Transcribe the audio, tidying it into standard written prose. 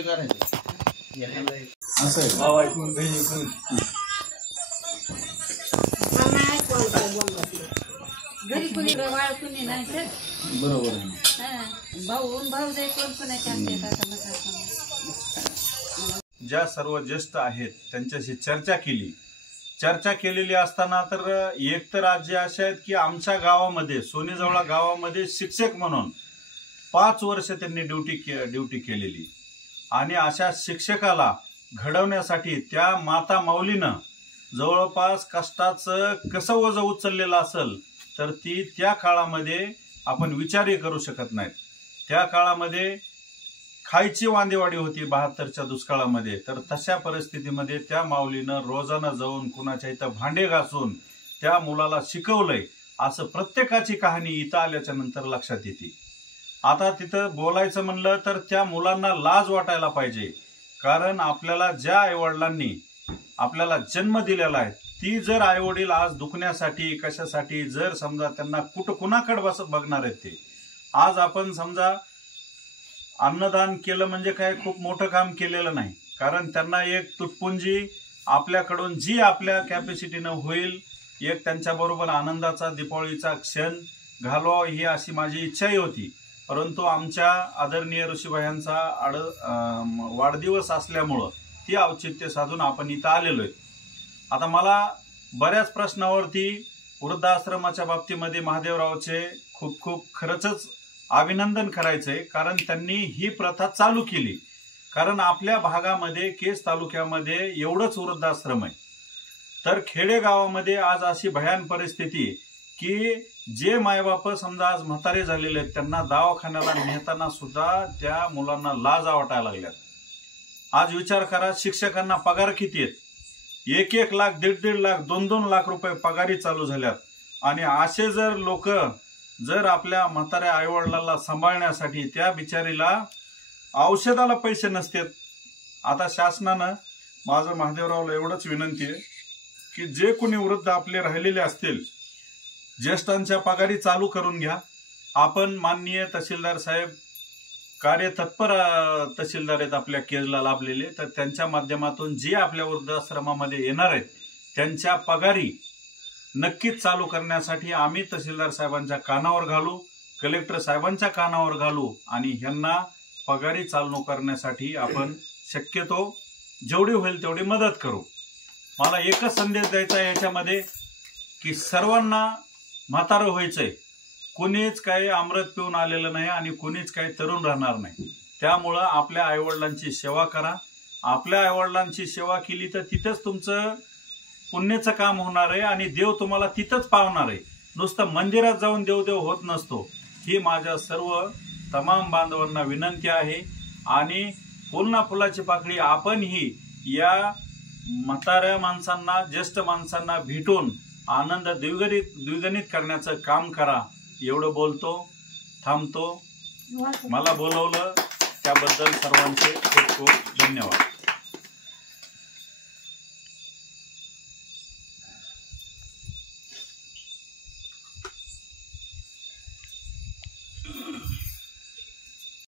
काय करायचं असं आहे भाव ऐकून बहीण ऐकून घरी कुणी वाळ कुणी नाही तर बरोबर आहे भाऊ जाई कोण कोणाच्या ज्या सर्व ज्येष्ठ आहेत त्यांच्याशी चर्चा केलेली असताना तर एक तर राज्य असे आहेत की आमच्या गावामध्ये सोनेजवळा गावामध्ये शिक्षक म्हणून 5 वर्ष त्यांनी ड्युटी केलेली आणि अशा शिक्षकाला घडवण्यासाठी त्या माता माऊलीनं जवळपास कष्टाचं कसं ओझं उचललेलं असेल तर ती त्या काळामध्ये आपण विचारही करू शकत नाहीत। त्या काळामध्ये खायची वांदेवाडी होती 72च्या दुष्काळामध्ये, तर तशा परिस्थितीमध्ये त्या माऊलीनं रोजानं जाऊन कुणाच्या इथं भांडे घासून त्या मुलाला शिकवलंय असं प्रत्येकाची कहाणी इथं आल्याच्या नंतर लक्षात येते। आता तिथं बोलायचं म्हणलं तर त्या मुलांना लाज वाटायला पाहिजे, कारण आपल्याला ज्या आईवडिलांनी आपल्याला जन्म दिलेला आहे ती जर आईवडील आज दुखण्यासाठी कशासाठी जर समजा त्यांना कुणाकडे बघणार आहेत ते आज आपण समजा अन्नदान केलं म्हणजे काय खूप मोठं काम केलेलं नाही, कारण त्यांना एक तुटपुंजी आपल्याकडून जी आपल्या कॅपॅसिटीनं होईल एक त्यांच्याबरोबर आनंदाचा दिपावळीचा क्षण घालवावा ही अशी माझी इच्छाही होती। परंतु आमच्या आदरणीय ऋषीभायांचा वाढदिवस असल्यामुळं ती औचित्य साधून आपण इथं आलेलो आहे। आता मला बऱ्याच प्रश्नावरती वृद्धाश्रमाच्या बाबतीमध्ये महादेवरावचे खूप खरंच अभिनंदन करायचंय, कारण त्यांनी ही प्रथा चालू केली। कारण आपल्या भागामध्ये केस तालुक्यामध्ये एवढंच वृद्धाश्रम आहे, तर खेडेगावामध्ये आज अशी भयान परिस्थिती की जे मायबाप समजा आज म्हातारे झालेले आहेत त्यांना दवाखान्याला नेताना सुद्धा त्या मुलांना लाज वाटायला लागल्यात। आज विचार करा, शिक्षकांना पगार किती आहेत? 1-1 लाख, 1.5 लाख, 2-2 लाख रुपये पगारी चालू झाल्यात आणि असे जर लोक जर आपल्या म्हाताऱ्या आईवडिलांना सांभाळण्यासाठी त्या बिचारीला औषधाला पैसे नसतात। आता शासनानं माझं महादेवरावला एवढंच विनंती आहे की जे कोणी वृद्ध आपले राहिलेले असतील ज्येष्ठांच्या पगारी चालू करून घ्या। आपण माननीय तहसीलदार साहेब कार्यतत्पर तहसीलदार आहेत आपल्या केजला लाभलेले, तर त्यांच्या माध्यमातून जे आपल्या वृद्धाश्रमामध्ये येणार आहेत त्यांच्या पगारी नक्कीच चालू करण्यासाठी आम्ही तहसीलदार साहेबांच्या कानावर घालू, कलेक्टर साहेबांच्या कानावर घालू आणि ह्यांना पगारी चालू करण्यासाठी आपण शक्यतो जेवढी होईल तेवढी मदत करू। मला एकच संदेश द्यायचा आहे याच्यामध्ये की सर्वांना म्हातारं व्हायचंय, कोणीच काही अमृत पिऊन आलेलं नाही आणि कोणीच काही तरुण राहणार नाही। त्यामुळं आपल्या आईवडिलांची सेवा करा। आपल्या आईवडिलांची सेवा केली तर तिथंच तुमचं पुण्याचं काम होणार आहे आणि देव तुम्हाला तिथंच पावणार आहे। नुसतं मंदिरात जाऊन देव होत नसतो। ही माझ्या सर्व तमाम बांधवांना विनंती आहे आणि फुलना फुलाची पाकळी आपण ही या म्हाताऱ्या माणसांना ज्येष्ठ माणसांना भेटून आनंद द्विगुणित करण्याचं काम करा। एवढं बोलतो, थांबतो। मला बोलवलं त्याबद्दल सर्वांचे खूप धन्यवाद।